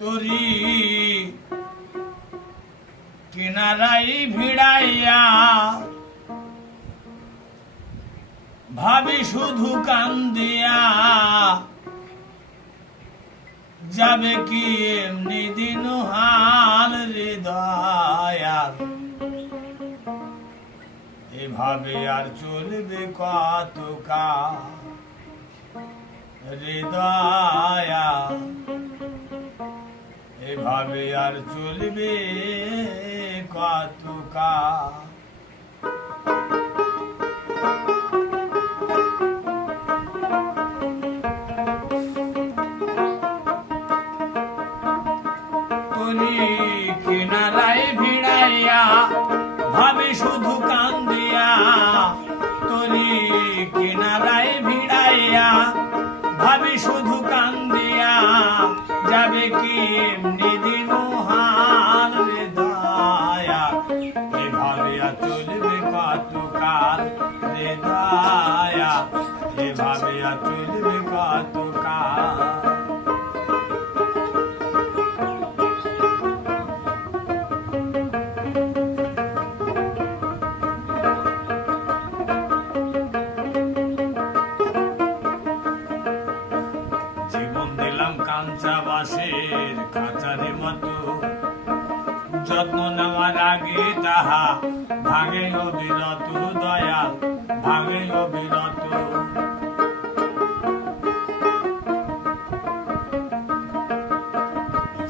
তোরি কিনারাই ভিড়াইয়া ভাবি শুধু কান্দিয়া যাবে কি এমনি দিন হাল হৃদয়ার এভাবে আর চলবে কত কাল হৃদয়া এভাবে আর চলবে কত কাল কিনারায় ভিড়াইয়া ভাবি শুধু কান্দিয়া তোরি কিনারায় ভিড়াইয়া ভাবি শুধু কান্দিয়া যাবে কি এমনি দিন হাল হৃদয়া এভাবে আর চলবে কত কাল হৃদয়া এভাবে আর চলবে কত কাল কাঁচা বাঁশের খাঁচারি মতো যত্ন নেওয়ার আগে তাহা ভাঙে অবিরত দয়াল ভাঙে অবিরত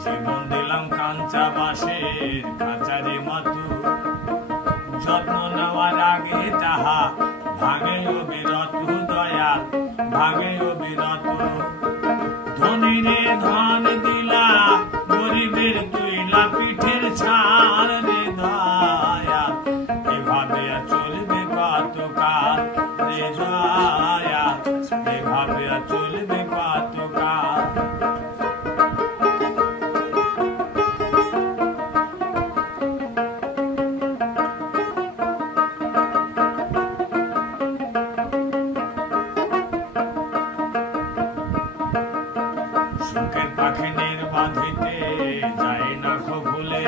জীবন দিলাম কাঁচা বাঁশের খাঁচারি মতো যত্ন নেওয়ার আগে তাহা ভাঙে অবিরত দয়াল ভাঙে অবিরত ধনীরে ধন দিলা গরিবের তুইলা পিঠের ছাড় রে দয়া এভাবে চলবে কত কাল রে দয়া এভাবে চলবে কত কাল সুখের পাখিনীর বাঁধিতে যায় না ভুলে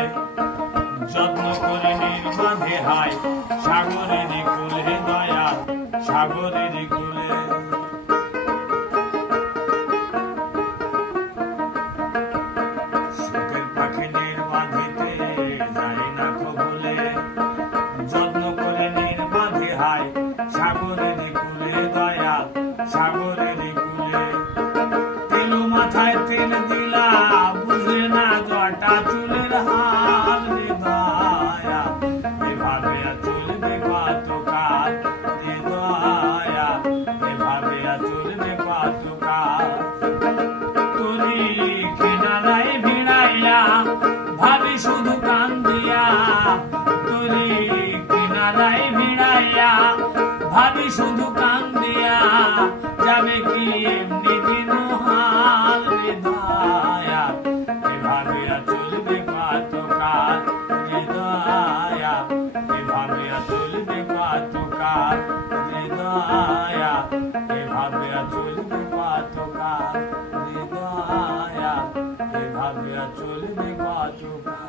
যত্ন করে নির্বাধে হায় সাগরেরই কুলে দয়া সাগরেরই কুলে সুখের পাখিনীর বাঁধিতে যায় না ভুলে যত্ন করে নির্বাধে হায় সাগরেরই কুলে দয়া সাগরেরই কুলে মাথায় তেল দিলা বুঝে না জটা চুলের হাল হৃদয়া এভাবে চলবে কত কাল হৃদয়া এভাবে চলবে কত কাল তোরি কিনারায় ভিড়াইয়া ভাবি শুধু কান্দিয়া তোরি কিনারায় ভিড়াইয়া ভাবি শুধু কান্দিয়া যাবে কি এমনি দিন হাল হৃদয়া এভাবে চলবে কত কাল হৃদয়া এভাবে চলবে কত কাল হৃদয়া এভাবে চলবে কত কাল হৃদয়া এভাবে চলবে কত কাল